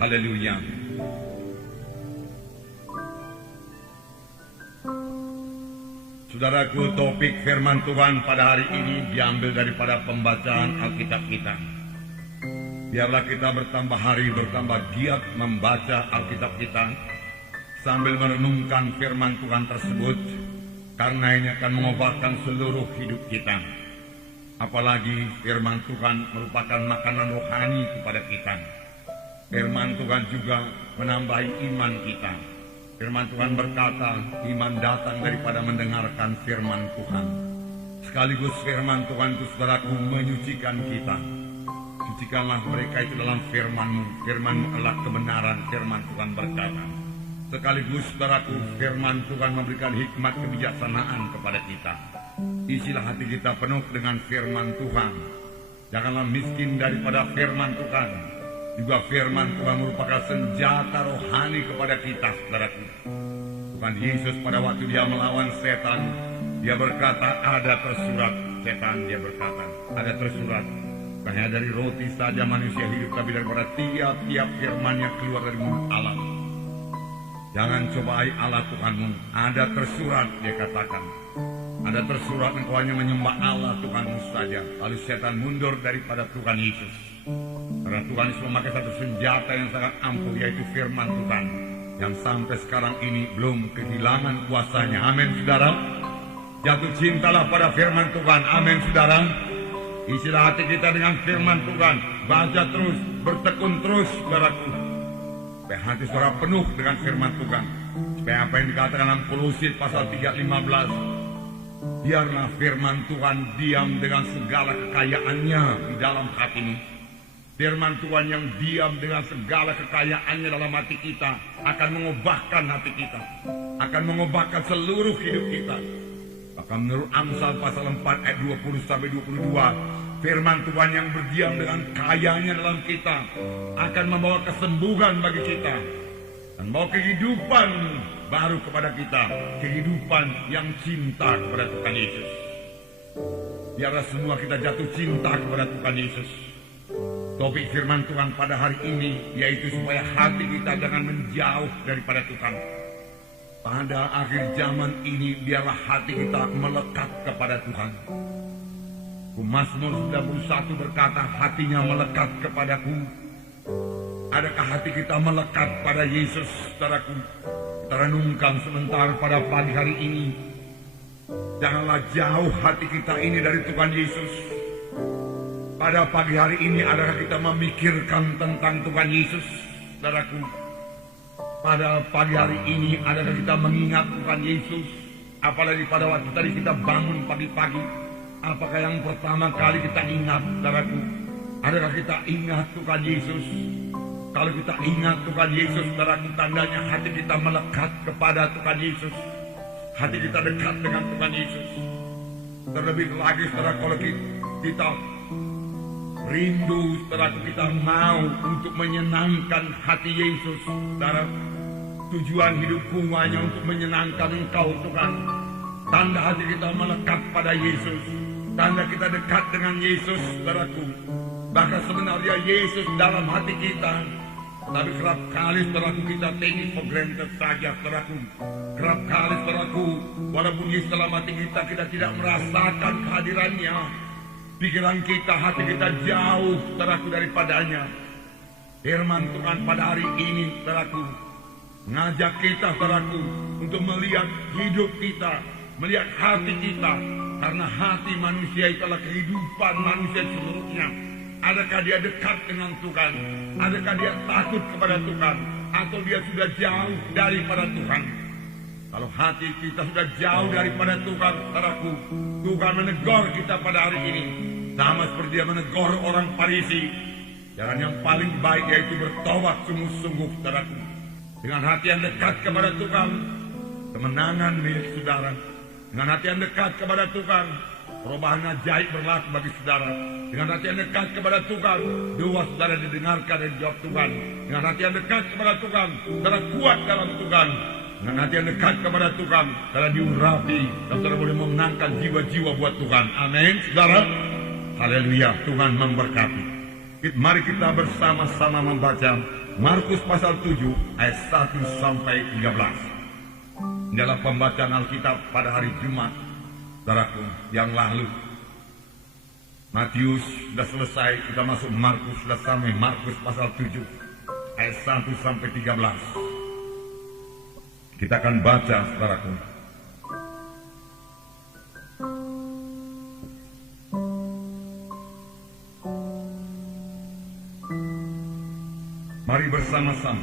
Haleluya. Saudaraku, topik firman Tuhan pada hari ini diambil daripada pembacaan Alkitab kita. Biarlah kita bertambah hari, bertambah giat membaca Alkitab kita sambil merenungkan firman Tuhan tersebut, karena ini akan mengobatkan seluruh hidup kita. Apalagi firman Tuhan merupakan makanan rohani kepada kita. Firman Tuhan juga menambahi iman kita. Firman Tuhan berkata, iman datang daripada mendengarkan firman Tuhan. Sekaligus firman Tuhan itu, saudaraku, menyucikan kita. Sucikanlah mereka itu dalam firman-Mu. Firman-Mu adalah kebenaran, firman Tuhan berkata. Sekaligus, saudaraku, firman Tuhan memberikan hikmat kebijaksanaan kepada kita. Isilah hati kita penuh dengan firman Tuhan. Janganlah miskin daripada firman Tuhan. Juga firman Tuhan merupakan senjata rohani kepada kita, saudaraku. Tuhan Yesus pada waktu dia melawan setan, dia berkata, ada tersurat. Setan, dia berkata, ada tersurat. Bukan hanya dari roti saja manusia hidup, tapi daripada tiap-tiap firman yang keluar dari mulut Allah. Jangan cobai Allah Tuhanmu. Ada tersurat, dia katakan. Ada tersurat, engkau hanya menyembah Allah Tuhanmu saja. Lalu setan mundur daripada Tuhan Yesus. Karena Tuhan Yesus memakai satu senjata yang sangat ampuh, yaitu firman Tuhan, yang sampai sekarang ini belum kehilangan kuasanya. Amin, saudara. Jatuh cintalah pada firman Tuhan. Amin, saudara. Isilah hati kita dengan firman Tuhan. Baca terus, bertekun terus, saudaraku. Supaya hati saudara penuh dengan firman Tuhan. Supaya apa yang dikatakan dalam Kolose pasal 3:15. Biarlah firman Tuhan diam dengan segala kekayaannya di dalam hatimu. Firman Tuhan yang diam dengan segala kekayaannya dalam hati kita akan mengubahkan hati kita, akan mengubahkan seluruh hidup kita. Bahkan menurut Amsal pasal 4 ayat 20-22, firman Tuhan yang berdiam dengan kayanya dalam kita akan membawa kesembuhan bagi kita dan membawa kehidupan baru kepada kita, kehidupan yang cinta kepada Tuhan Yesus. Biarlah semua kita jatuh cinta kepada Tuhan Yesus. Topik firman Tuhan pada hari ini yaitu supaya hati kita jangan menjauh daripada Tuhan. Pada akhir zaman ini biarlah hati kita melekat kepada Tuhan. Mazmur 91 berkata, hatinya melekat kepadaku. Adakah hati kita melekat pada Yesus, saudaraku? Kita renungkan sebentar pada pagi hari ini. Janganlah jauh hati kita ini dari Tuhan Yesus. Pada pagi hari ini, adakah kita memikirkan tentang Tuhan Yesus, saudaraku? Pada pagi hari ini, adakah kita mengingat Tuhan Yesus? Apalagi pada waktu tadi kita bangun pagi-pagi, apakah yang pertama kali kita ingat, saudaraku? Adakah kita ingat Tuhan Yesus? Kalau kita ingat Tuhan Yesus, saudaraku, tandanya hati kita melekat kepada Tuhan Yesus. Hati kita dekat dengan Tuhan Yesus. Terlebih lagi, saudara, kalau kita rindu, saudara, kita mau untuk menyenangkan hati Yesus. Saudara, tujuan hidupku hanya untuk menyenangkan Engkau, Tuhan. Tanda hati kita melekat pada Yesus, tanda kita dekat dengan Yesus, saudaraku. Bahkan sebenarnya Yesus dalam hati kita, tapi kerap kali, saudaraku, kita take it for granted saja, saudaraku. Kerap kali, saudaraku, walaupun Yesus dalam hati kita, kita tidak merasakan kehadirannya. Pikiran kita, hati kita jauh, saudaraku, daripadanya. Firman Tuhan pada hari ini, saudaraku, ngajak kita, saudaraku, untuk melihat hidup kita, melihat hati kita. Karena hati manusia itu adalah kehidupan manusia seluruhnya. Adakah dia dekat dengan Tuhan? Adakah dia takut kepada Tuhan? Atau dia sudah jauh daripada Tuhan? Kalau hati kita sudah jauh daripada Tuhan, saudaraku, Tuhan menegur kita pada hari ini. Sama seperti dia menegur orang Farisi. Jalan yang paling baik yaitu bertobat sungguh-sungguh, saudaraku. Dengan hati yang dekat kepada Tuhan, kemenangan milik saudara. Dengan hati yang dekat kepada Tuhan, perubahan ajaib berlaku bagi saudara. Dengan hati yang dekat kepada Tuhan, doa saudara didengarkan dan dijawab Tuhan. Dengan hati yang dekat kepada Tuhan, saudara kuat dalam Tuhan. Dengan hati yang dekat kepada Tuhan, saudara diurapi dan saudara boleh memenangkan jiwa-jiwa buat Tuhan. Amin, saudara. Haleluya, Tuhan memberkati. Mari kita bersama-sama membaca Markus pasal 7 ayat 1 sampai 13. Inilah pembacaan Alkitab pada hari Jumat, saudaraku, yang lalu. Matius sudah selesai, kita masuk Markus, sudah sampai Markus pasal 7 ayat 1 sampai 13. Kita akan baca, saudaraku. Mari bersama-sama.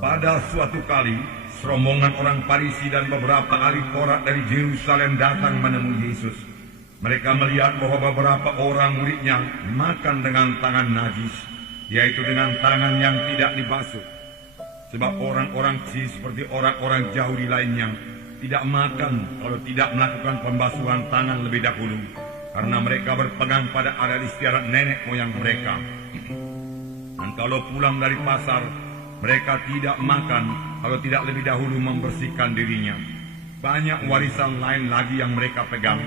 Pada suatu kali, serombongan orang Farisi dan beberapa ahli Taurat dari Yerusalem datang menemui Yesus. Mereka melihat bahwa beberapa orang muridnya makan dengan tangan najis, yaitu dengan tangan yang tidak dibasuh. Sebab orang-orang seperti orang-orang Yahudi lainnya tidak makan kalau tidak melakukan pembasuhan tangan lebih dahulu, karena mereka berpegang pada adat istiadat nenek moyang mereka. Dan kalau pulang dari pasar, mereka tidak makan kalau tidak lebih dahulu membersihkan dirinya. Banyak warisan lain lagi yang mereka pegang,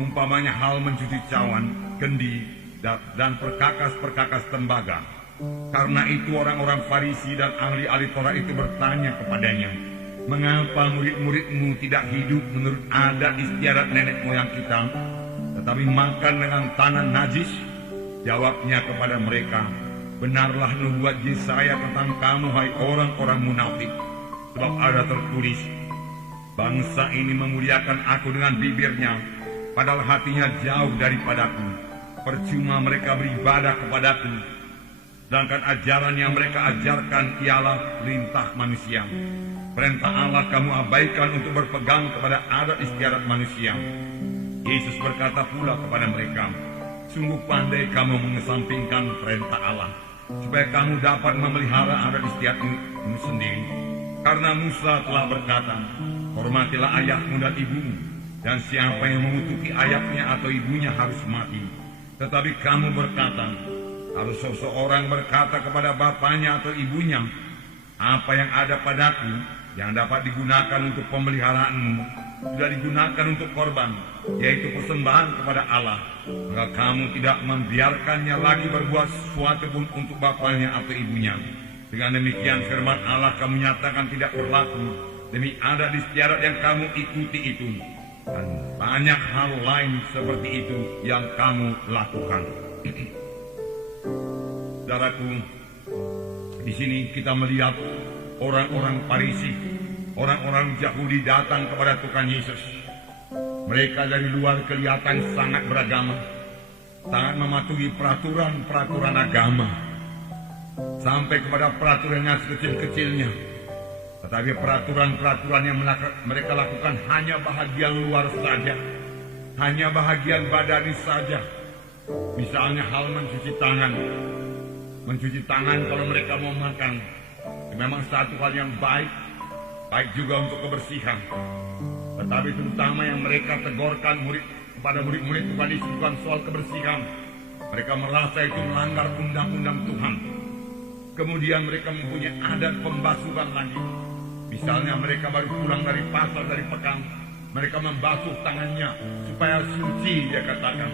umpamanya hal mencuci cawan, kendi, dan perkakas-perkakas tembaga. Karena itu orang-orang Farisi dan ahli-ahli Taurat itu bertanya kepadanya, "Mengapa murid-muridmu tidak hidup menurut adat istiadat nenek moyang kita, tetapi makan dengan tangan najis?" Jawabnya kepada mereka, "Benarlah nubuat Yesaya tentang kamu, hai orang-orang munafik. Sebab ada tertulis, bangsa ini memuliakan aku dengan bibirnya, padahal hatinya jauh daripadaku. Percuma mereka beribadah kepadaku, sedangkan ajaran yang mereka ajarkan ialah perintah manusia. Perintah Allah kamu abaikan untuk berpegang kepada adat istiadat manusia." Yesus berkata pula kepada mereka, "Sungguh pandai kamu mengesampingkan perintah Allah, supaya kamu dapat memelihara adat istiadatmu sendiri. Karena Musa telah berkata, hormatilah ayahmu dan ibumu, dan siapa yang mengutuki ayahnya atau ibunya harus mati. Tetapi kamu berkata, kalau seseorang berkata kepada bapaknya atau ibunya, apa yang ada padaku yang dapat digunakan untuk pemeliharaanmu sudah digunakan untuk korban, yaitu persembahan kepada Allah, maka kamu tidak membiarkannya lagi berbuat sesuatu pun untuk bapaknya atau ibunya. Dengan demikian firman Allah kamu nyatakan tidak berlaku demi adat istiadat yang kamu ikuti itu, dan banyak hal lain seperti itu yang kamu lakukan." Saudaraku, di sini kita melihat orang-orang Farisi, orang-orang Yahudi datang kepada Tuhan Yesus. Mereka dari luar kelihatan sangat beragama, sangat mematuhi peraturan-peraturan agama, sampai kepada peraturannya sekecil-kecilnya. Tetapi peraturan-peraturan yang mereka lakukan hanya bahagian luar saja, hanya bahagian badani saja. Misalnya hal mencuci tangan. Mencuci tangan kalau mereka mau makan, memang satu hal yang baik juga untuk kebersihan. Tetapi terutama yang mereka tegurkan kepada murid-murid Tuhan Yesus bukan soal kebersihan. Mereka merasa itu melanggar undang-undang Tuhan. Kemudian mereka mempunyai adat pembasuhan lagi. Misalnya mereka baru pulang dari pasar, dari pekan, mereka membasuh tangannya supaya suci, dia katakan.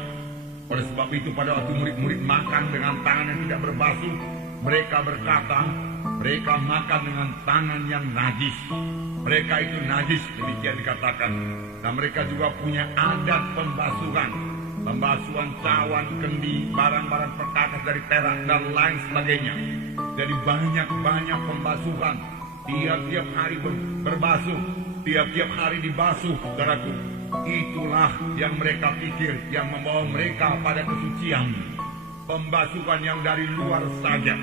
Oleh sebab itu pada waktu murid-murid makan dengan tangan yang tidak berbasuh, mereka berkata, mereka makan dengan tangan yang najis. Mereka itu najis, demikian dikatakan. Dan mereka juga punya adat pembasuhan. Pembasuhan cawan, kendi, barang-barang perkakas dari perak, dan lain sebagainya. Jadi banyak-banyak pembasuhan. Tiap-tiap hari berbasuh, tiap-tiap hari dibasuh, saudaraku. Itulah yang mereka pikir yang membawa mereka pada kesucian. Pembasuhan yang dari luar saja.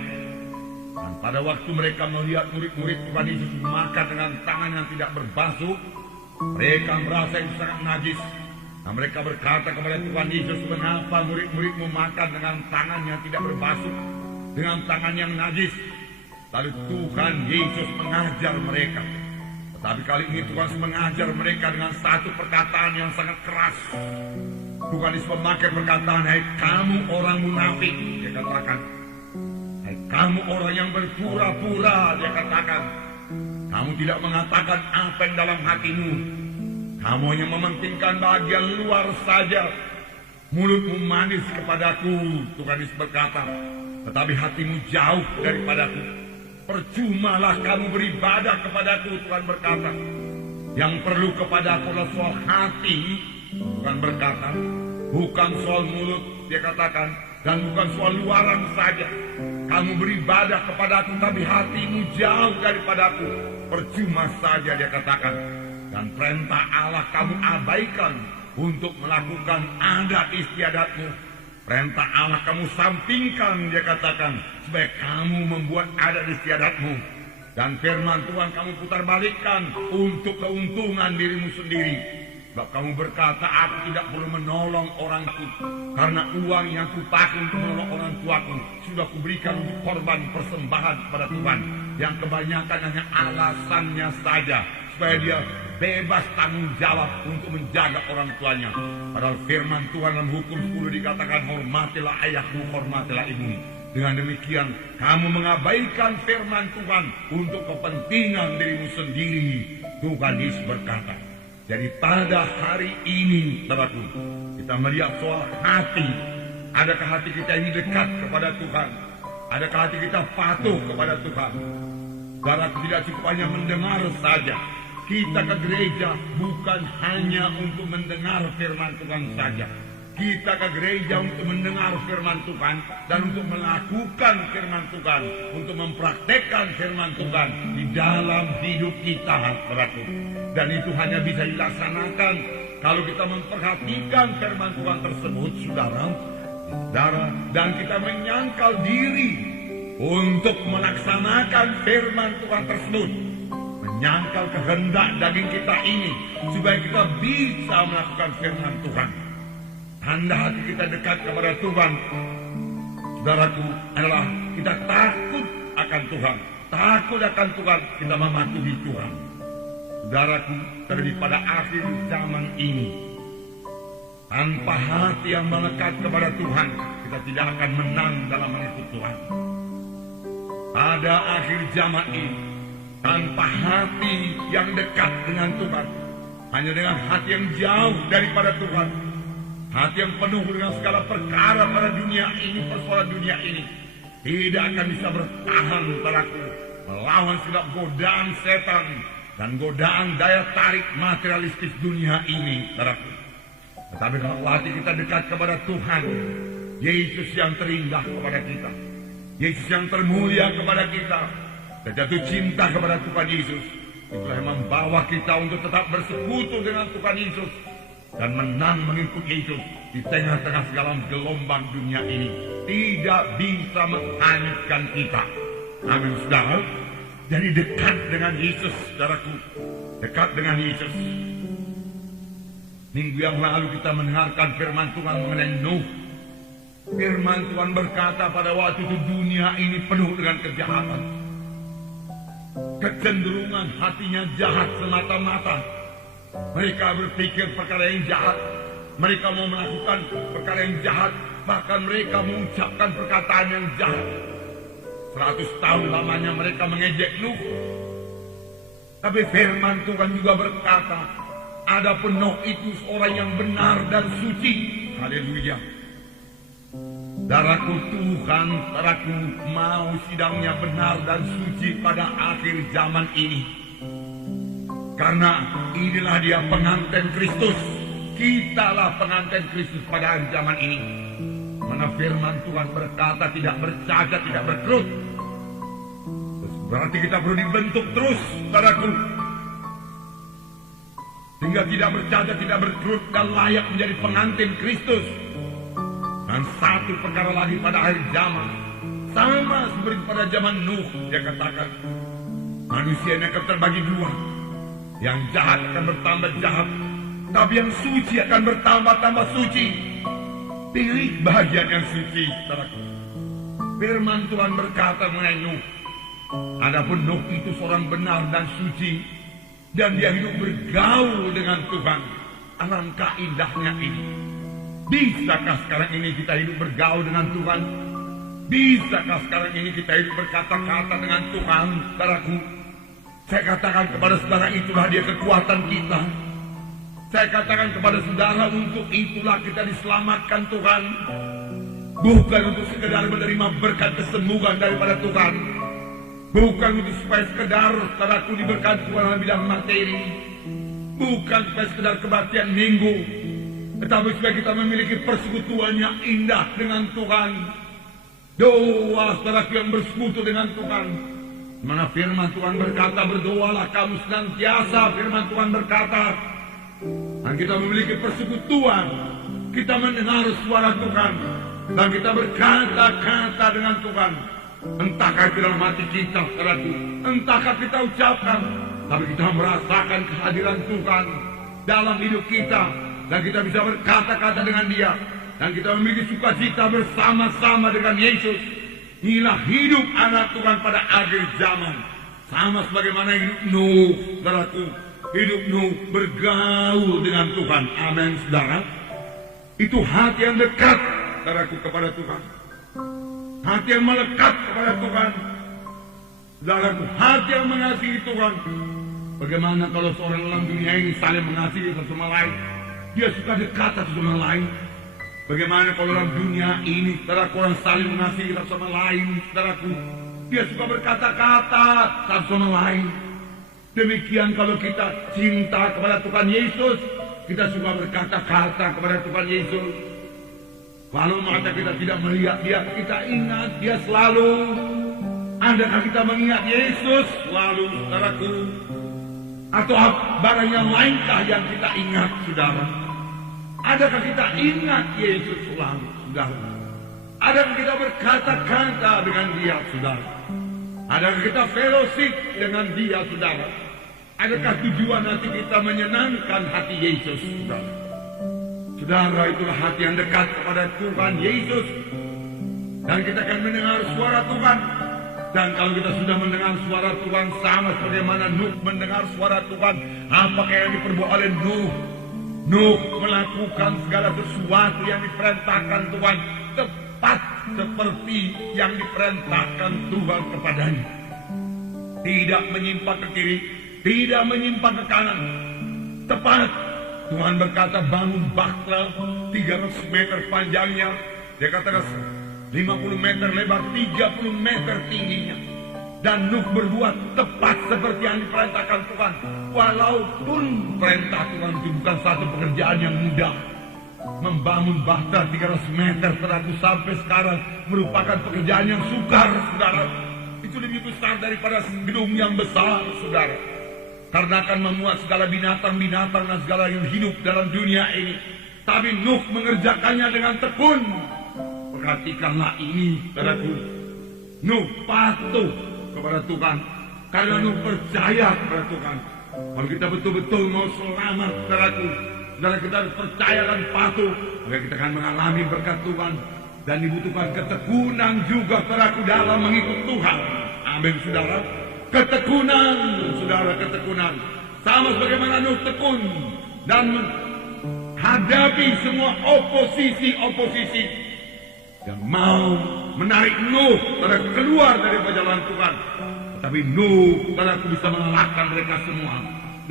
Dan pada waktu mereka melihat murid-murid Tuhan Yesus makan dengan tangan yang tidak berbasuh, mereka merasa itu sangat najis. Nah, mereka berkata kepada Tuhan Yesus, "Mengapa murid-muridmu makan dengan tangan yang tidak berbasuh, dengan tangan yang najis?" Lalu Tuhan Yesus mengajar mereka. Tetapi kali ini Tuhan mengajar mereka dengan satu perkataan yang sangat keras. Tuhan Yesus memakai perkataan, "Hai kamu orang munafik," dia katakan. "Hai kamu orang yang berpura-pura," dia katakan. "Kamu tidak mengatakan apa yang dalam hatimu. Kamu hanya mementingkan bagian luar saja. Mulutmu manis kepadaku, Tuhan Yesus berkata, tetapi hatimu jauh daripadaku. Percumalah kamu beribadah kepadaku, Tuhan berkata. Yang perlu kepadaku adalah soal hati, Tuhan berkata. Bukan soal mulut, dia katakan. Dan bukan soal luaran saja. Kamu beribadah kepadaku, tapi hatimu jauh daripadaku. Percuma saja, dia katakan. Dan perintah Allah kamu abaikan untuk melakukan adat istiadatmu. Perintah Allah kamu sampingkan, dia katakan, supaya kamu membuat adat istiadatmu. Dan firman Tuhan kamu putar balikkan untuk keuntungan dirimu sendiri. Sebab kamu berkata, aku tidak perlu menolong orangku, karena uang yang kupakai untuk menolong orang tuaku sudah kuberikan untuk korban persembahan kepada Tuhan. Yang kebanyakan hanya alasannya saja, supaya dia bebas tanggung jawab untuk menjaga orang tuanya. Padahal firman Tuhan dalam hukum 10 dikatakan, hormatilah ayahmu, hormatilah ibumu. Dengan demikian kamu mengabaikan firman Tuhan untuk kepentingan dirimu sendiri. Tuhan Yesus berkata. Jadi pada hari ini, saudaraku, kita melihat soal hati. Adakah hati kita ini dekat kepada Tuhan? Adakah hati kita patuh kepada Tuhan? Saudaraku, tidak cukup hanya mendengar saja. Kita ke gereja bukan hanya untuk mendengar firman Tuhan saja. Kita ke gereja untuk mendengar firman Tuhan dan untuk melakukan firman Tuhan, untuk mempraktekkan firman Tuhan di dalam hidup kita, saudaraku. Dan itu hanya bisa dilaksanakan kalau kita memperhatikan firman Tuhan tersebut, saudara, dan kita menyangkal diri untuk melaksanakan firman Tuhan tersebut. Menyangkal kehendak daging kita ini supaya kita bisa melakukan firman Tuhan. Tanda hati kita dekat kepada Tuhan, saudaraku, adalah kita takut akan Tuhan. Takut akan Tuhan, kita mematuhi Tuhan. Saudaraku, terlebih pada akhir zaman ini, tanpa hati yang melekat kepada Tuhan, kita tidak akan menang dalam mengikut Tuhan. Pada akhir zaman ini, tanpa hati yang dekat dengan Tuhan, hanya dengan hati yang jauh daripada Tuhan, hati yang penuh dengan segala perkara pada dunia ini, persoalan dunia ini, tidak akan bisa bertahan, saudaraku, melawan segala godaan setan dan godaan daya tarik materialistis dunia ini, saudaraku. Tetapi kalau hati kita dekat kepada Tuhan, Yesus yang terindah kepada kita, Yesus yang termulia kepada kita, dan jatuh cinta kepada Tuhan Yesus, itulah yang membawa kita untuk tetap bersekutu dengan Tuhan Yesus dan menang mengikut Yesus di tengah-tengah segala gelombang dunia ini. Tidak bisa menghanyutkan kita. Amin, saudara. Jadi dekat dengan Yesus, saudaraku. Dekat dengan Yesus. Minggu yang lalu kita mendengarkan firman Tuhan mengenai Nuh. Firman Tuhan berkata pada waktu itu dunia ini penuh dengan kejahatan. Kecenderungan hatinya jahat semata-mata. Mereka berpikir perkara yang jahat. Mereka mau melakukan perkara yang jahat. Bahkan mereka mengucapkan perkataan yang jahat. 100 tahun lamanya mereka mengejek Nuh. Tapi firman Tuhan juga berkata, adapun Nuh itu seorang yang benar dan suci. Haleluya. Saudaraku, Tuhan, saudaraku, mau sidangnya benar dan suci pada akhir zaman ini. Karena inilah dia pengantin Kristus. Kitalah pengantin Kristus pada akhir zaman ini. Mana firman Tuhan berkata tidak bercacat, tidak berkerut. Berarti kita perlu dibentuk terus, saudaraku. Sehingga tidak bercacat, tidak berkerut dan layak menjadi pengantin Kristus. Dan satu perkara lagi pada akhir zaman, sama seperti pada zaman Nuh, dia katakan, manusia ini akan terbagi dua. Yang jahat akan bertambah jahat, tapi yang suci akan bertambah-tambah suci. Pilih bagian yang suci, saudaraku. Firman Tuhan berkata mengenai Nuh, adapun Nuh itu seorang benar dan suci, dan dia hidup bergaul dengan Tuhan. Alangkah indahnya ini. Bisakah sekarang ini kita hidup bergaul dengan Tuhan? Bisakah sekarang ini kita hidup berkata-kata dengan Tuhan, saudaraku? Saya katakan kepada saudara, itulah dia kekuatan kita. Saya katakan kepada saudara, untuk itulah kita diselamatkan Tuhan. Bukan untuk sekedar menerima berkat kesembuhan daripada Tuhan. Bukan untuk supaya sekedar saudaraku diberkati Tuhan dalam bidang materi. Bukan supaya sekedar kebaktian minggu. Tetapi supaya kita memiliki persekutuan yang indah dengan Tuhan. Doa saudaraku yang bersekutu dengan Tuhan. Mana firman Tuhan berkata, berdoalah kamu senantiasa. Firman Tuhan berkata, dan kita memiliki persekutuan, kita mendengar suara Tuhan, dan kita berkata-kata dengan Tuhan. Entahkah itu dalam hati kita, saudaraku, entahkah kita ucapkan, tapi kita merasakan kehadiran Tuhan dalam hidup kita, dan kita bisa berkata-kata dengan Dia, dan kita memiliki sukacita bersama-sama dengan Yesus. Inilah hidup anak Tuhan pada akhir zaman, sama sebagaimana hidup Nuh, saudaraku. Hidup Nuh bergaul dengan Tuhan. Amin, saudara. Itu hati yang dekat, saudaraku, kepada Tuhan. Hati yang melekat kepada Tuhan. Saudaraku, hati yang mengasihi Tuhan. Bagaimana kalau seorang dalam dunia ini saling mengasihi satu sama lain? Dia suka dekat satu sama lain. Bagaimana kalau dalam dunia ini, saudaraku, orang saling mengasihi satu sama lain, saudaraku? Dia suka berkata-kata satu sama lain. Demikian kalau kita cinta kepada Tuhan Yesus, kita suka berkata-kata kepada Tuhan Yesus. Walau mata kita tidak melihat Dia, kita ingat Dia selalu. Adakah kita mengingat Yesus selalu, saudaraku? Atau barang yang lainkah yang kita ingat, saudara? Adakah kita ingat Yesus selalu, saudara? Adakah kita berkata-kata dengan Dia, saudara? Adakah kita fellowship dengan Dia, saudara? Adakah tujuan hati kita menyenangkan hati Yesus, saudara? Saudara, itulah hati yang dekat kepada Tuhan Yesus. Dan kita akan mendengar suara Tuhan. Dan kalau kita sudah mendengar suara Tuhan, sama sebagaimana Nuh mendengar suara Tuhan, apakah yang diperbuat oleh Nuh? Nuh melakukan segala sesuatu yang diperintahkan Tuhan, tepat seperti yang diperintahkan Tuhan kepadanya. Tidak menyimpang ke kiri, tidak menyimpang ke kanan. Tepat. Tuhan berkata, bangun bahtera 300 meter panjangnya. Dia katakan 50 meter lebar, 30 meter tingginya. Dan Nuh berbuat tepat seperti yang diperintahkan Tuhan. Walaupun perintah Tuhan itu bukan satu pekerjaan yang mudah. Membangun bahtera 300 meter teraku sampai sekarang merupakan pekerjaan yang sukar, saudara. Itu lebih besar daripada gedung yang besar, saudara. Karena akan memuat segala binatang-binatang dan segala yang hidup dalam dunia ini. Tapi Nuh mengerjakannya dengan tekun. Perhatikanlah ini, saudaraku. Nuh patuh kepada Tuhan. Karena Nuh percaya kepada Tuhan. Kalau kita betul-betul mau selamat, saudaraku, saudara kita percaya dan patuh, maka kita akan mengalami berkat Tuhan. Dan dibutuhkan ketekunan juga, saudaraku, dalam mengikut Tuhan. Amin, saudara. Ketekunan, saudara, ketekunan. Sama sebagaimana Nuh tekun dan hadapi semua oposisi-oposisi yang mau menarik Nuh, saudara, keluar dari jalan Tuhan. Tapi Nuh, saudara, bisa mengalahkan mereka semua.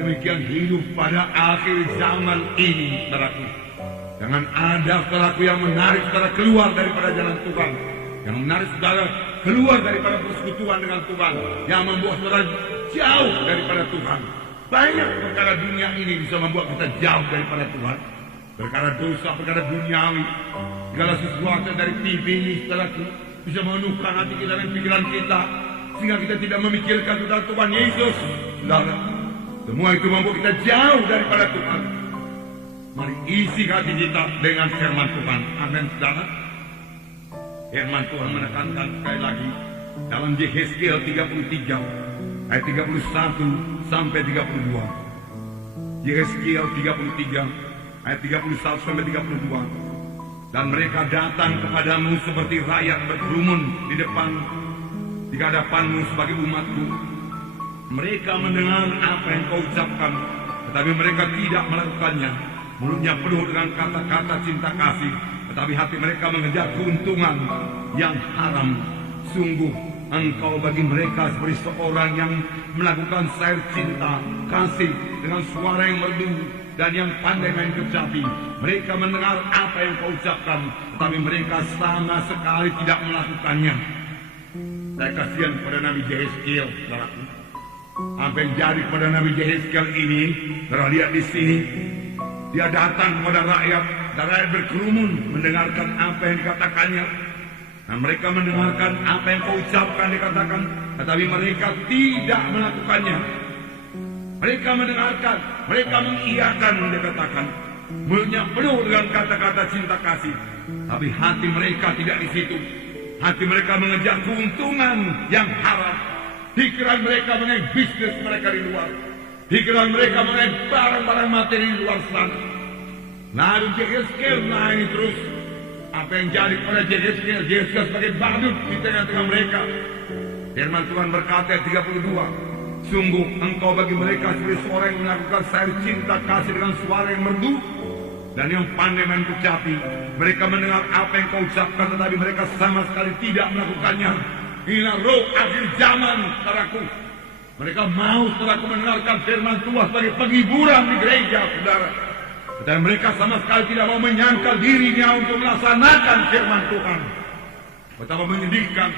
Demikian hidup pada akhir zaman ini, saudaraku. Jangan ada, saudaraku, yang menarik saudara keluar daripada jalan Tuhan. Yang menarik saudara keluar daripada persekutuan dengan Tuhan. Yang membuat saudara jauh daripada Tuhan. Banyak perkara dunia ini bisa membuat kita jauh daripada Tuhan. Perkara dosa, perkara duniawi. Segala sesuatu dari TV, saudaraku, bisa menundukkan hati kita dan pikiran kita. Sehingga kita tidak memikirkan tentang Tuhan Yesus, saudara. Semua itu membuat kita jauh daripada Tuhan. Mari isi hati kita dengan firman Tuhan. Amin, saudara. Firman Tuhan menekankan sekali lagi dalam Yehezkiel 33 ayat 31 sampai 32. Yehezkiel 33 ayat 31 sampai 32. Dan mereka datang kepadamu seperti rakyat berkerumun di hadapanmu sebagai umatku. Mereka mendengar apa yang kau ucapkan, tetapi mereka tidak melakukannya. Mulutnya penuh dengan kata-kata cinta kasih, tetapi hati mereka mengejar keuntungan yang haram. Sungguh engkau bagi mereka seperti seorang yang melakukan syair cinta kasih dengan suara yang merdu. dan yang pandai main kecapi. Mereka mendengar apa yang kau ucapkan, tetapi mereka sama sekali tidak melakukannya. Saya kasihan pada Nabi Yehezkiel, saudaraku. Apa yang jadi pada Nabi Yehezkiel ini, saudara lihat di sini, dia datang kepada rakyat, dan rakyat berkerumun mendengarkan apa yang dikatakannya. Nah, mereka mendengarkan apa yang kau ucapkan dikatakan, tetapi mereka tidak melakukannya. Mereka mendengarkan, mereka mengiyakan dikatakan, mulutnya penuh dengan kata-kata cinta kasih, tapi hati mereka tidak di situ. Hati mereka mengejar keuntungan yang haram. Pikiran mereka mengenai bisnis mereka di luar. Pikiran mereka mengenai barang-barang materi di luar sana. Lalu Yehezkiel naik terus. Apa yang jadi pada Yehezkiel? Yehezkiel sebagai badut di tengah-tengah mereka. Firman Tuhan berkata ayat 32. Sungguh engkau bagi mereka seperti seorang yang melakukan sayur cinta kasih dengan suara yang merdu dan yang pandai main kecapi. Mereka mendengar apa yang kau ucapkan, tetapi mereka sama sekali tidak melakukannya. Inilah roh akhir zaman, saudaraku. Mereka mau, saudaraku, mendengarkan firman Tuhan sebagai penghiburan di gereja, saudara. Dan mereka sama sekali tidak mau menyangkal dirinya untuk melaksanakan firman Tuhan. Betapa menyedihkan.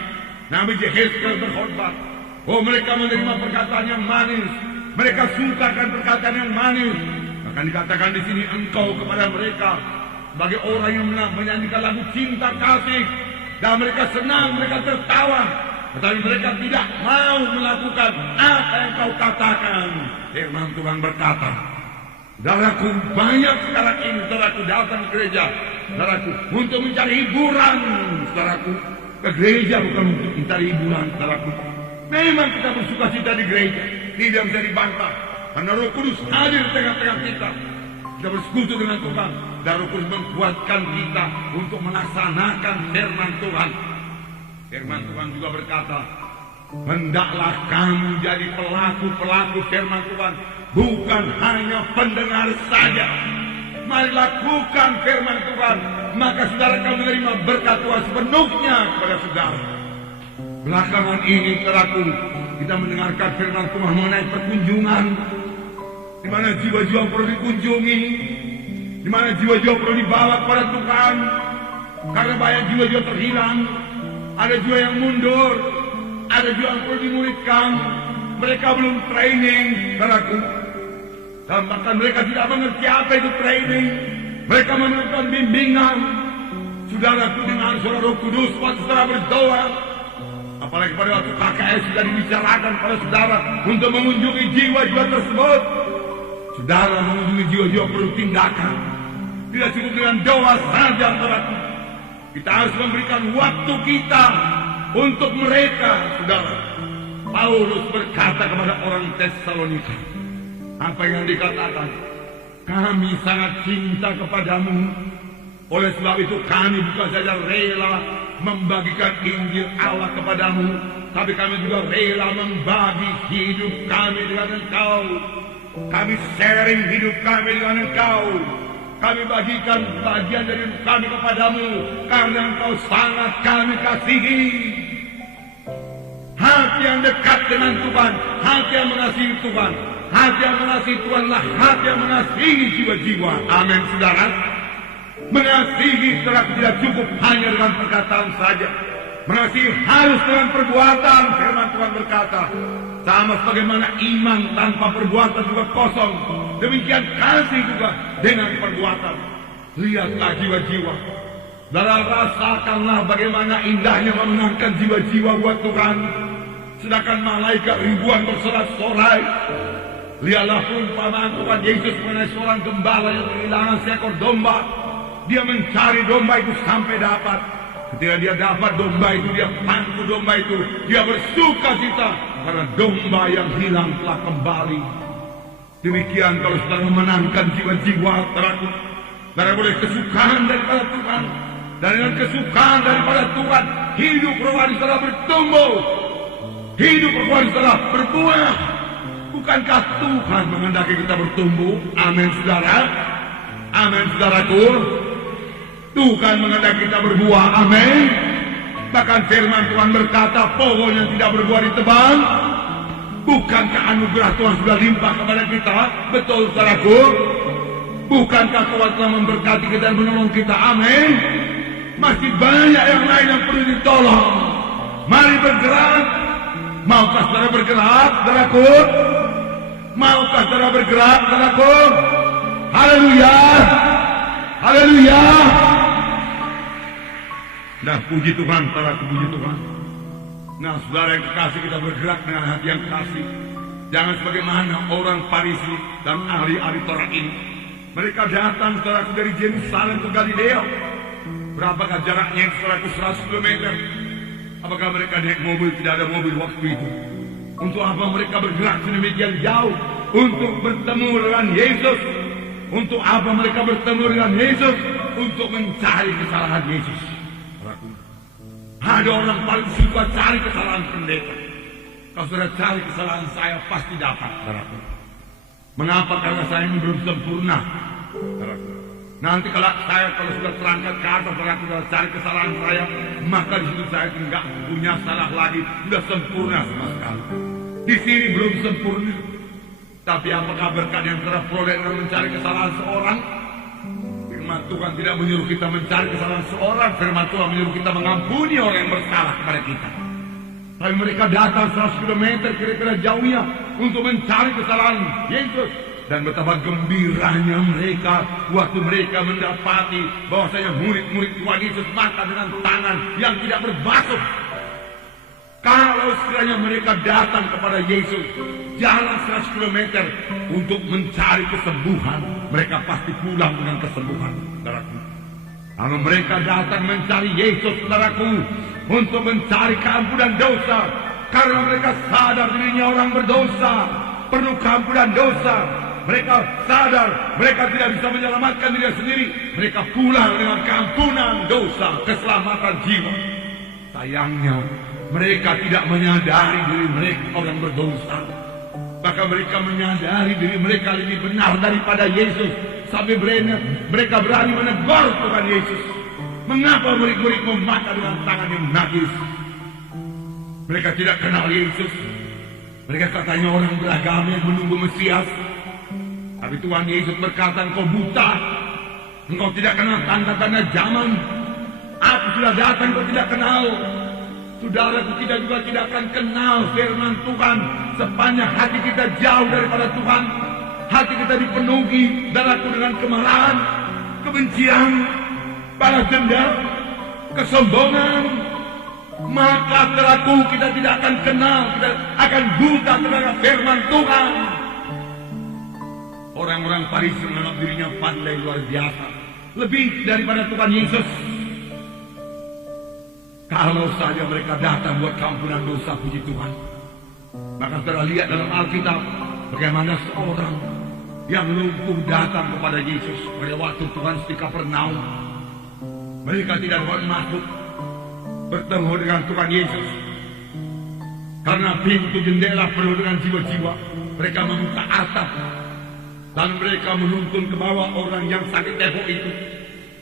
Nabi Yehezkiel berkhotbah. Oh, mereka menerima perkataan yang manis. Mereka sukakan perkataan yang manis. Akan dikatakan di sini engkau kepada mereka sebagai orang yang menyanyikan lagu cinta kasih, dan mereka senang, mereka tertawa, tetapi mereka tidak mau melakukan apa yang kau katakan. Firman Tuhan berkata, saudaraku, banyak sekarang ini saudaraku datang ke gereja, saudaraku, untuk mencari hiburan, saudaraku. Ke gereja bukan untuk mencari hiburan, saudaraku. Memang kita bersuka cita di gereja, tidak bisa dibantah. Karena Roh Kudus hadir di tengah-tengah kita. Kita bersekutu dengan Tuhan, dan Roh Kudus menguatkan kita untuk melaksanakan firman Tuhan. Firman Tuhan juga berkata, hendaklah kamu jadi pelaku-pelaku firman Tuhan, bukan hanya pendengar saja. Mari lakukan firman Tuhan, maka saudara akan menerima berkat Tuhan sepenuhnya kepada saudara. Belakangan ini, saudaraku, kita mendengarkan firman Tuhan mengenai perkunjungan, di mana jiwa-jiwa perlu dikunjungi, di mana jiwa-jiwa perlu dibawa kepada Tuhan, karena banyak jiwa-jiwa terhilang. Ada jiwa yang mundur, ada jiwa yang perlu dimuridkan. Mereka belum training, saudaraku. Dan bahkan mereka tidak mengerti apa itu training. Mereka memerlukan bimbingan. Saudaraku, dengan suara Roh Kudus waktu saudara berdoa, apalagi pada waktu KKS sudah dibicarakan pada saudara untuk mengunjungi jiwa-jiwa tersebut. Saudara mengunjungi jiwa-jiwa perlu tindakan. Tidak cukup dengan doa saja, saudaraku. Kita harus memberikan waktu kita untuk mereka, saudara. Paulus berkata kepada orang Tesalonika, apa yang dikatakan? Kami sangat cinta kepadamu. Oleh sebab itu kami bukan saja rela membagikan Injil Allah kepadamu, tapi kami juga rela membagi hidup kami dengan engkau. Kami sharing hidup kami dengan engkau. Kami bagikan bagian dari hidup kami kepadamu, karena engkau sangat kami kasihi. Hati yang dekat dengan Tuhan, hati yang mengasihi Tuhan. Hati yang mengasihi Tuhanlah hati yang mengasihi jiwa-jiwa. Amin, saudara. Mengasihi tidak cukup hanya dengan perkataan saja. Mengasihi harus dengan perbuatan. Firman Tuhan berkata, sama sebagaimana iman tanpa perbuatan juga kosong, demikian kasih juga dengan perbuatan. Lihatlah jiwa-jiwa. Saudara, rasakanlah bagaimana indahnya memenangkan jiwa-jiwa buat Tuhan. Sedangkan malaikat ribuan bersorak-sorai. Lihatlah perumpamaan Tuhan Yesus mengenai seorang gembala yang kehilangan seekor domba. Dia mencari domba itu sampai dapat. Ketika dia dapat domba itu, dia pangku domba itu. Dia bersuka cita karena domba yang hilang telah kembali. Demikian kalau sedang memenangkan jiwa-jiwa terakhir. Karena boleh kesukaan daripada Tuhan. Dan dengan kesukaan daripada Tuhan, hidup rohani telah bertumbuh. Hidup rohani telah berbuah. Bukankah Tuhan menghendaki kita bertumbuh? Amin, saudara. Amin, saudaraku. Tuhan menghendaki kita berbuah. Amin. Bahkan firman Tuhan berkata, pohon yang tidak berbuah ditebang. Bukankah anugerah Tuhan sudah limpah kepada kita? Betul, saudaraku. Bukankah Tuhan telah memberkati kita dan menolong kita? Amin. Masih banyak yang lain yang perlu ditolong. Mari bergerak. Maukah saudara bergerak, saudaraku? Maukah saudara bergerak, saudaraku? Haleluya. Haleluya. Nah, puji Tuhan, saudaraku, puji Tuhan. Nah, saudara yang kekasih, kita bergerak dengan hati yang kasih. Jangan sebagaimana orang Farisi dan ahli-ahli Taurat ini. Mereka datang, saudaraku, dari Yerusalem ke Galilea. Berapakah jaraknya, saudaraku? 100 km. Apakah mereka naik mobil? Tidak ada mobil waktu itu. Untuk apa mereka bergerak sedemikian jauh? Untuk bertemu dengan Yesus. Untuk apa mereka bertemu dengan Yesus? Untuk mencari kesalahan Yesus. Ada orang paling suka cari kesalahan pendeta. Kalau sudah cari kesalahan saya, pasti dapat. Mengapa? Karena saya ini belum sempurna. Nanti kalau sudah terangkat ke atas, sudah cari kesalahan saya, maka di situ saya tidak punya salah lagi, sudah sempurna sama sekali. Di sini belum sempurna. Tapi apakah berkat yang terperoleh dengan mencari kesalahan seorang? Firman Tuhan tidak menyuruh kita mencari kesalahan seorang. Firman Tuhan menyuruh kita mengampuni orang yang bersalah kepada kita. Tapi mereka datang 100 km kira-kira jauhnya untuk mencari kesalahan Yesus. Dan betapa gembiranya mereka waktu mereka mendapati bahwasanya murid-murid Tuhan Yesus makan dengan tangan yang tidak berbasuh. Kalau sekiranya mereka datang kepada Yesus jalan 100 km untuk mencari kesembuhan, mereka pasti pulang dengan kesembuhan, saudaraku. Kalau mereka datang mencari Yesus, saudaraku, untuk mencari keampunan dosa, karena mereka sadar dirinya orang berdosa, perlu keampunan dosa. Mereka sadar mereka tidak bisa menyelamatkan diri sendiri. Mereka pulang dengan keampunan dosa, keselamatan jiwa. Sayangnya mereka tidak menyadari diri mereka orang berdosa. Maka mereka menyadari diri mereka lebih benar daripada Yesus. Sampai mereka berani menegur Tuhan Yesus. Mengapa murid-muridmu makan dengan tangan yang najis? Mereka tidak kenal Yesus. Mereka katanya orang beragama yang menunggu Mesias. Tapi Tuhan Yesus berkata, engkau buta, engkau tidak kenal tanda-tanda zaman. Aku sudah datang, engkau tidak kenal. Saudaraku, kita juga tidak akan kenal firman Tuhan sepanjang hati kita jauh daripada Tuhan. Hati kita dipenuhi dengan kemarahan, kebencian, balas dendam, kesombongan. Maka saudaraku, kita tidak akan kenal, kita akan buta terhadap firman Tuhan. Orang-orang Farisi menganggap dirinya pandai luar biasa, lebih daripada Tuhan Yesus. Kalau saja mereka datang buat keampunan dosa, puji Tuhan. Maka saudara lihat dalam Alkitab bagaimana seorang yang lumpuh datang kepada Yesus pada waktu Tuhan di Kapernaum. Mereka tidak dapat masuk bertemu dengan Tuhan Yesus karena pintu jendela penuh dengan jiwa-jiwa. Mereka membuka atap dan mereka menuntun ke bawah orang yang sakit tepuk itu.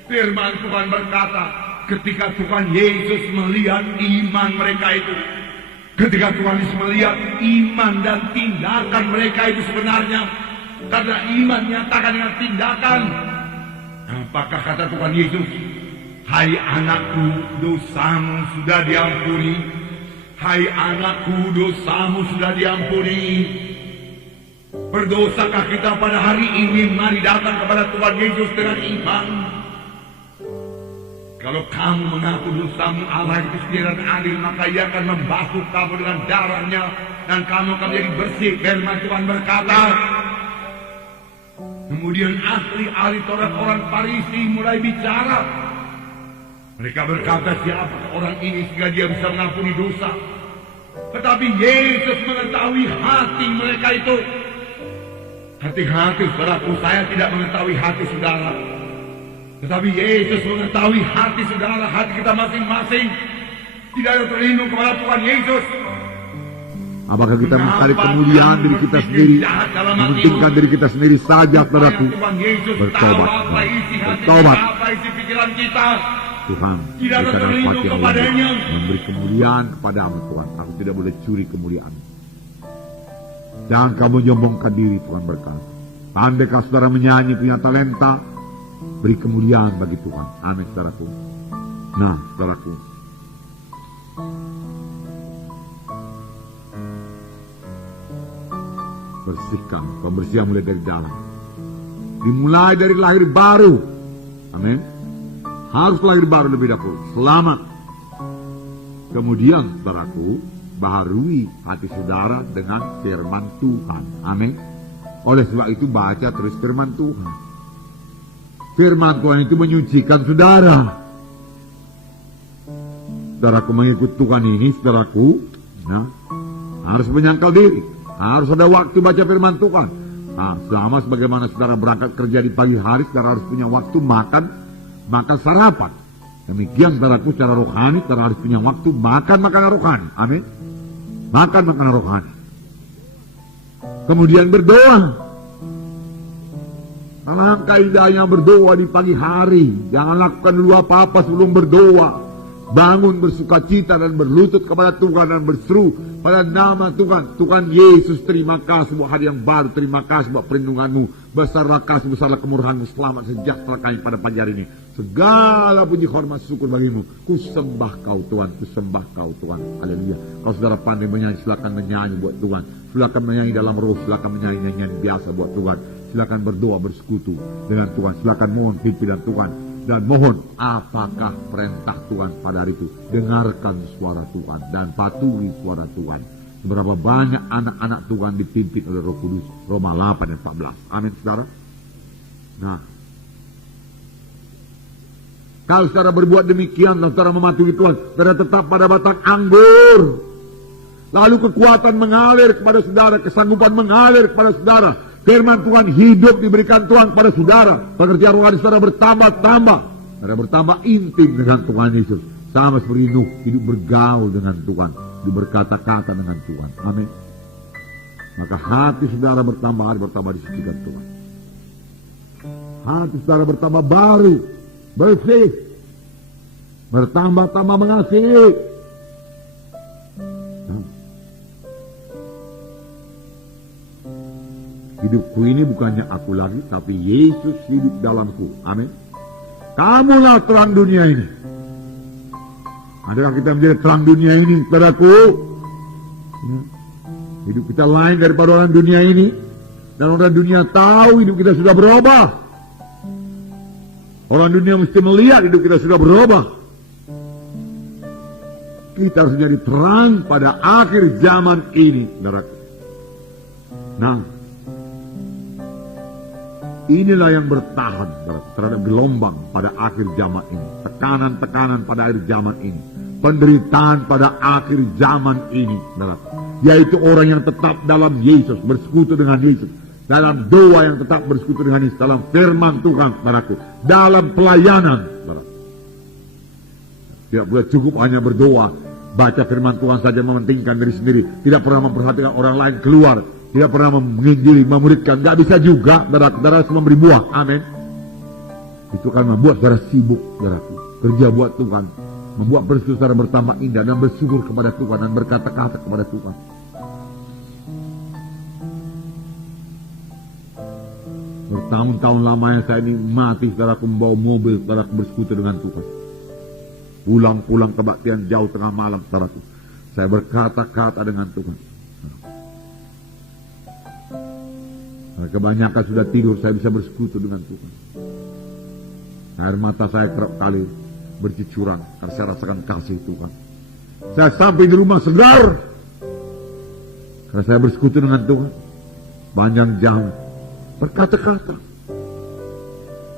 Firman Tuhan berkata, ketika Tuhan Yesus melihat iman mereka itu, ketika Tuhan Yesus melihat iman dan tindakan mereka itu sebenarnya, karena iman nyatakan dengan tindakan, apakah kata Tuhan Yesus? Hai anakku, dosamu sudah diampuni. Hai anakku, dosamu sudah diampuni. Berdosakah kita pada hari ini? Mari datang kepada Tuhan Yesus dengan iman. Kalau kamu mengaku dosamu, Allah itu setia dan adil, maka Ia akan membasuh kamu dengan darahnya dan kamu akan menjadi bersih. Firman Tuhan berkata. Kemudian ahli Taurat orang Farisi mulai bicara. Mereka berkata, siapa orang ini sehingga dia bisa mengampuni dosa? Tetapi Yesus mengetahui hati mereka itu. Hati-hati saudaraku, saya tidak mengetahui hati saudara. Tetapi Yesus mengetahui hati saudara, hati kita masing-masing. Tidak ada terlindung kepada Tuhan Yesus. Apakah kita mencari kemuliaan diri kita sendiri, mementingkan diri kita sendiri saja, saudaraku? Bertobat, bertobat. Tuhan, berikan rahmat yang lebih, memberi kemuliaan kepadamu Tuhan. Aku tidak boleh curi kemuliaan. Jangan kamu nyombongkan diri, Tuhan berkata. Pandai saudara menyanyi, punya talenta, beri kemuliaan bagi Tuhan. Amin, saudaraku. Nah, saudaraku, bersihkan, pembersihan mulai dari dalam. Dimulai dari lahir baru. Amin. Harus lahir baru lebih dahulu. Selamat. Kemudian, saudaraku, baharui hati saudara dengan firman Tuhan. Amin. Oleh sebab itu baca terus firman Tuhan. Firman Tuhan itu menyucikan saudara. Saudaraku mengikut Tuhan ini, saudaraku, nah, harus menyangkal diri. Harus ada waktu baca firman Tuhan. Nah, selama sebagaimana saudara berangkat kerja di pagi hari, saudara harus punya waktu makan sarapan. Demikian saudaraku secara rohani, saudara harus punya waktu makan makanan rohani. Amin. Makan makanan rohani. Kemudian berdoa. Alangkah indahnya berdoa di pagi hari. Jangan lakukan dulu apa-apa sebelum berdoa. Bangun bersukacita dan berlutut kepada Tuhan dan berseru pada nama Tuhan. Tuhan Yesus, terima kasih buat hari yang baru. Terima kasih buat perlindunganmu. Besarlah kasih, besarlah kemurahanmu. Selamat sejahtera kami pada pagi hari ini. Segala puji hormat syukur bagimu. Ku sembah kau Tuhan. Ku sembah kau Tuhan. Haleluya. Kalau saudara pandai menyanyi, silakan menyanyi buat Tuhan. Silakan menyanyi dalam roh. Silakan menyanyi nyanyian biasa buat Tuhan. Silakan berdoa bersekutu dengan Tuhan. Silakan mohon pimpinan Tuhan. Dan mohon apakah perintah Tuhan pada hari itu. Dengarkan suara Tuhan dan patuhi suara Tuhan. Seberapa banyak anak-anak Tuhan dipimpin oleh Roh Kudus. Roma 8 dan 14. Amin, saudara. Nah, kalau saudara berbuat demikian dan saudara mematuhi Tuhan, saudara tetap pada batang anggur. Lalu kekuatan mengalir kepada saudara, kesanggupan mengalir kepada saudara. Firman Tuhan hidup diberikan Tuhan kepada saudara. Pengertian rohani saudara bertambah-tambah. Saudara bertambah intim dengan Tuhan Yesus. Sama seperti Nuh, hidup bergaul dengan Tuhan. Hidup berkata-kata dengan Tuhan. Amin. Maka hati saudara bertambah disucikan Tuhan. Hati saudara bertambah baru, bersih, bertambah-tambah mengasihi. Hidupku ini bukannya aku lagi, tapi Yesus hidup dalamku. Amin. Kamulah terang dunia ini. Adakah kita menjadi terang dunia ini, saudaraku? Ya. Hidup kita lain daripada orang dunia ini. Dan orang dunia tahu hidup kita sudah berubah. Orang dunia mesti melihat hidup kita sudah berubah. Kita harus menjadi terang pada akhir zaman ini, saudaraku. Nah, inilah yang bertahan terhadap gelombang pada akhir zaman ini. Tekanan-tekanan pada akhir zaman ini. Penderitaan pada akhir zaman ini. Yaitu orang yang tetap dalam Yesus. Bersekutu dengan Yesus. Dalam doa yang tetap bersekutu dengan Yesus. Dalam firman Tuhan. Dalam pelayanan. Tidak boleh cukup hanya berdoa. Baca firman Tuhan saja mementingkan diri sendiri. Tidak pernah memperhatikan orang lain keluar. Tidak pernah menginjili, memuridkan. Gak bisa juga, saudara harus memberi buah. Amin. Itu kan membuat saudara sibuk, saudaraku. Kerja buat Tuhan. Membuat peristiwa saudara bertambah indah dan bersyukur kepada Tuhan dan berkata-kata kepada Tuhan. Bertahun-tahun lamanya saya ini mati, saudaraku, membawa mobil, saudaraku, bersekutu dengan Tuhan. Pulang-pulang kebaktian jauh tengah malam, saudaraku. Saya berkata-kata dengan Tuhan. Nah, kebanyakan sudah tidur, saya bisa bersekutu dengan Tuhan. Air mata saya kerap kali bercucuran karena saya rasakan kasih Tuhan. Saya sampai di rumah segar karena saya bersekutu dengan Tuhan. Panjang jalan berkata-kata.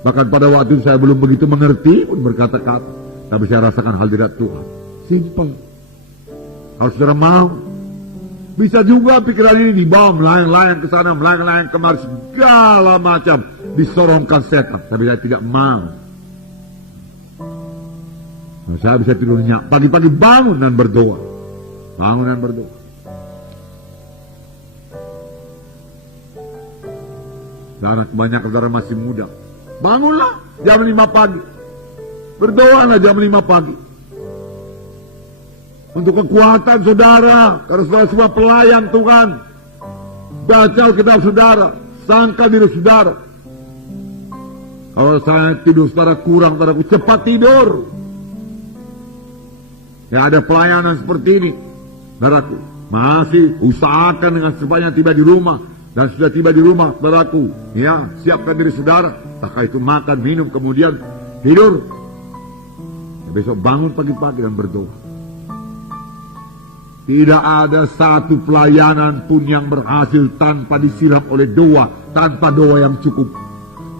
Bahkan pada waktu itu saya belum begitu mengerti pun berkata-kata, tapi saya rasakan hal dari Tuhan. Simpel. Kalau saudara mau, bisa juga pikiran ini dibawa melayang-layang ke sana, melayang-layang kemari, segala macam disorongkan setan. Tapi saya tidak mau. Nah, saya bisa tidur nyenyak. Pagi-pagi bangun dan berdoa. Bangun dan berdoa. Karena kebanyakan saudara masih muda. Bangunlah jam 5 pagi. Berdoalah jam 5 pagi. Untuk kekuatan saudara. Karena saudara semua pelayan Tuhan. Baca Alkitab saudara. sangka diri saudara. Kalau saya tidur saudara kurang, saudaraku cepat tidur. Ya ada pelayanan seperti ini, saudaraku. Masih usahakan dengan secepatnya tiba di rumah. Dan sudah tiba di rumah, saudaraku, ya siapkan diri saudara. Tak itu makan, minum, kemudian tidur. Ya, besok bangun pagi-pagi dan berdoa. Tidak ada satu pelayanan pun yang berhasil tanpa disiram oleh doa, tanpa doa yang cukup.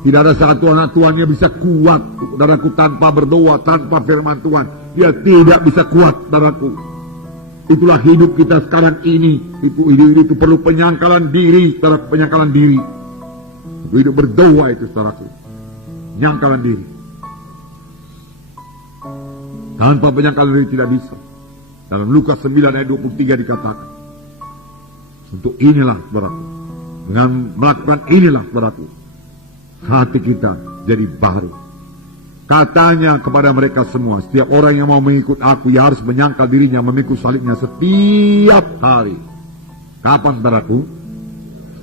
Tidak ada satu anak Tuhan yang bisa kuat, saudaraku, tanpa berdoa, tanpa firman Tuhan. Dia tidak bisa kuat, saudaraku. Itulah hidup kita sekarang ini. Itu perlu penyangkalan diri, saudara, penyangkalan diri. Hidup berdoa itu, saudaraku. Penyangkalan diri. Tanpa penyangkalan diri tidak bisa. Dalam Lukas 9 ayat 23 dikatakan. Untuk inilah, saudaraku. Dengan melakukan inilah, saudaraku, hati kita jadi baru. Katanya kepada mereka semua, setiap orang yang mau mengikut aku, ia harus menyangkal dirinya, memikul salibnya setiap hari. Kapan, saudaraku?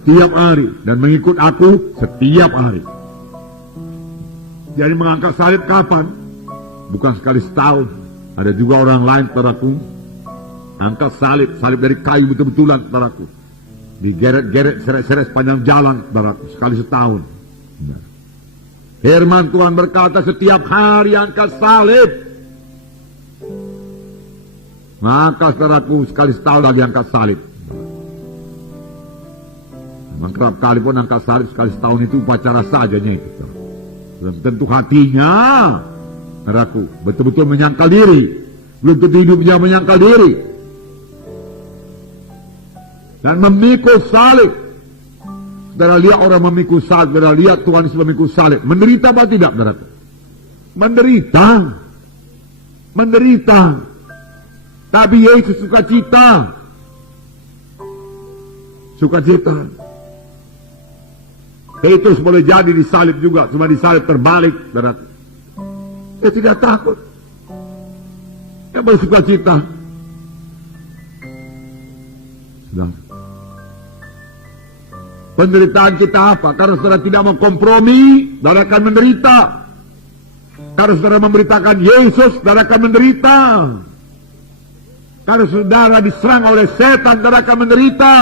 Setiap hari. Dan mengikut aku setiap hari. Jadi mengangkat salib kapan? Bukan sekali setahun. Ada juga orang lain, saudaraku, angkat salib dari kayu betul-betulan, saudaraku. Digeret-geret, seret-seret sepanjang jalan, saudaraku, sekali setahun. Nah. Firman Tuhan berkata setiap hari angkat salib. Maka saudaraku sekali setahun lagi angkat salib. Memang kerap kali pun angkat salib sekali setahun itu upacara sajanya itu. Belum tentu hatinya, saudaraku, betul-betul menyangkal diri. Belum tentu hidupnya menyangkal diri. Dan memikul salib. Saudara lihat orang memikul salib, saudara lihat Tuhan Yesus memikul salib. Menderita apa tidak, saudara? Menderita. Menderita. Tapi Yesus sukacita. Sukacita. Petrus boleh jadi disalib juga, cuma disalib terbalik, saudara. Dia tidak takut. Dia bersukacita. Saudara. Penderitaan kita apa? Karena saudara tidak mau kompromi, saudara akan menderita. Karena saudara memberitakan Yesus, saudara akan menderita. Karena saudara diserang oleh setan, saudara akan menderita.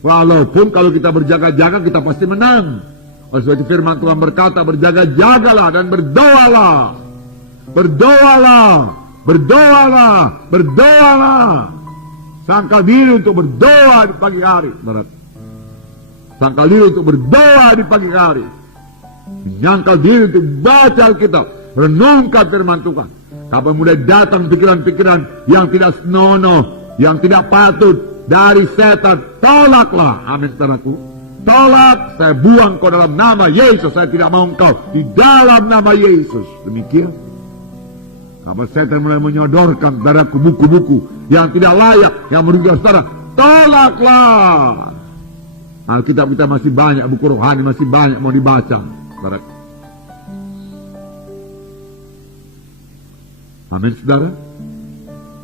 Walaupun kalau kita berjaga-jaga, kita pasti menang. Oleh sebab itu firman Tuhan berkata, berjaga-jagalah dan berdoalah. Berdoalah, berdoalah, berdoalah. Sangkal diri untuk berdoa di pagi hari. Sangkal diri untuk berdoa di pagi hari. Menyangkal diri untuk baca Alkitab. Renungkan firman Tuhan. Kapan mulai datang pikiran-pikiran yang tidak senonoh, yang tidak patut dari setan, tolaklah. Amin, saudaraku. Tolak, saya buang kau dalam nama Yesus. Saya tidak mau engkau di dalam nama Yesus. Demikian. Kapan setan mulai menyodorkan, saudaraku, buku-buku yang tidak layak, yang merugikan saudara, tolaklah. Alkitab kita masih banyak, buku rohani masih banyak mau dibaca, saudara. Amin, saudara.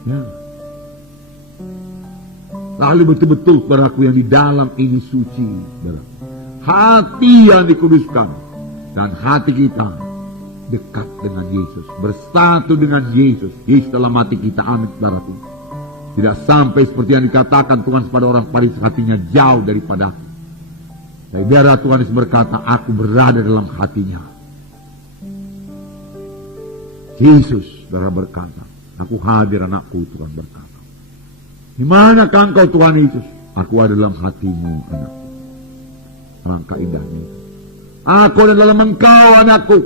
Ya. Lalu betul-betul, saudaraku, yang di dalam ini suci, saudara. Hati yang dikuduskan dan hati kita dekat dengan Yesus, bersatu dengan Yesus. Yesus dalam hati kita, amin, saudaraku. Tidak sampai seperti yang dikatakan Tuhan kepada orang Farisi, hatinya jauh daripada aku. Tapi biarlah Tuhan Yesus berkata, aku berada dalam hatinya. Yesus, saudara, berkata, aku hadir anakku, Tuhan berkata. Di manakah engkau, Tuhan Yesus? Aku ada dalam hatimu, anakku. Alangkah indahnya. Aku ada dalam engkau, anakku.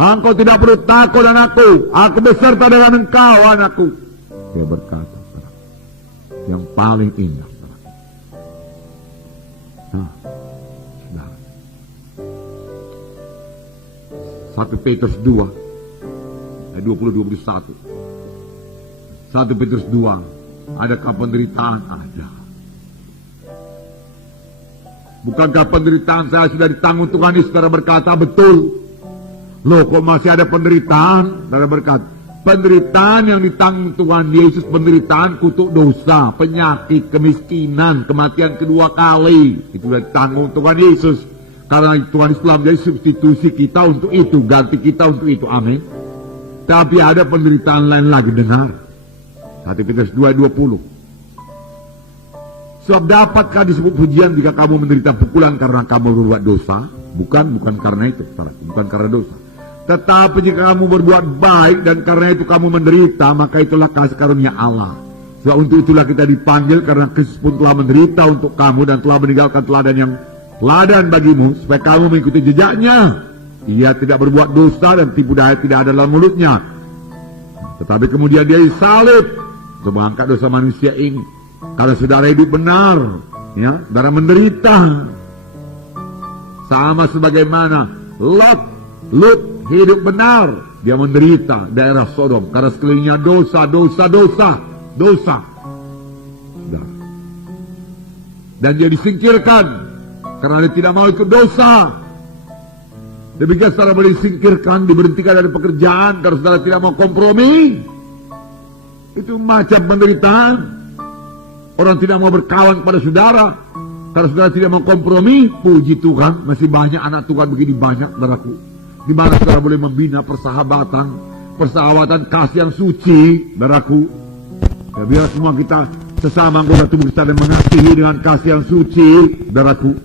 Engkau tidak perlu takut, anakku. Aku beserta dengan engkau, anakku. Dia berkata, yang paling indah. Nah, 1 Petrus 2 ayat 20-21. 1 Petrus 2, adakah penderitaan? Ada. Bukankah penderitaan saya sudah ditanggung Tuhan Yesus? Saudara berkata, betul. Loh, kok masih ada penderitaan? Saudara berkata, Penderitaan yang ditanggung Tuhan Yesus, penderitaan kutuk dosa, penyakit, kemiskinan, kematian kedua kali. Itu sudah ditanggung Tuhan Yesus. Karena Tuhan Yesus telah menjadi substitusi kita untuk itu, ganti kita untuk itu. Amin. Tapi ada penderitaan lain lagi, dengar. 1 Petrus 2:20. Sebab dapatkah disebut pujian jika kamu menderita pukulan karena kamu berbuat dosa? Bukan karena itu, bukan karena dosa. Tetapi jika kamu berbuat baik dan karena itu kamu menderita, maka itulah kasih karunia Allah. Sebab untuk itulah kita dipanggil, karena Kristus pun telah menderita untuk kamu dan telah meninggalkan teladan bagimu, supaya kamu mengikuti jejaknya. Ia tidak berbuat dosa dan tipu daya tidak ada dalam mulutnya. Tetapi kemudian dia disalib untuk mengangkat dosa manusia ini. Karena saudara hidup benar, ya, saudara menderita. Sama sebagaimana Lut hidup benar, dia menderita daerah Sodom karena sekelilingnya dosa. Dan dia disingkirkan karena dia tidak mau ikut dosa. Demikian saudara boleh disingkirkan, diberhentikan dari pekerjaan karena saudara tidak mau kompromi. Itu macam penderitaan. Orang tidak mau berkawan kepada saudara karena saudara tidak mau kompromi. Puji Tuhan, masih banyak anak Tuhan begini banyak, saudaraku. Di mana saudara boleh membina persahabatan kasih yang suci, saudaraku. Ya, biar semua kita sesama anggota tubuh kita dan mengasihi dengan kasih yang suci, saudaraku.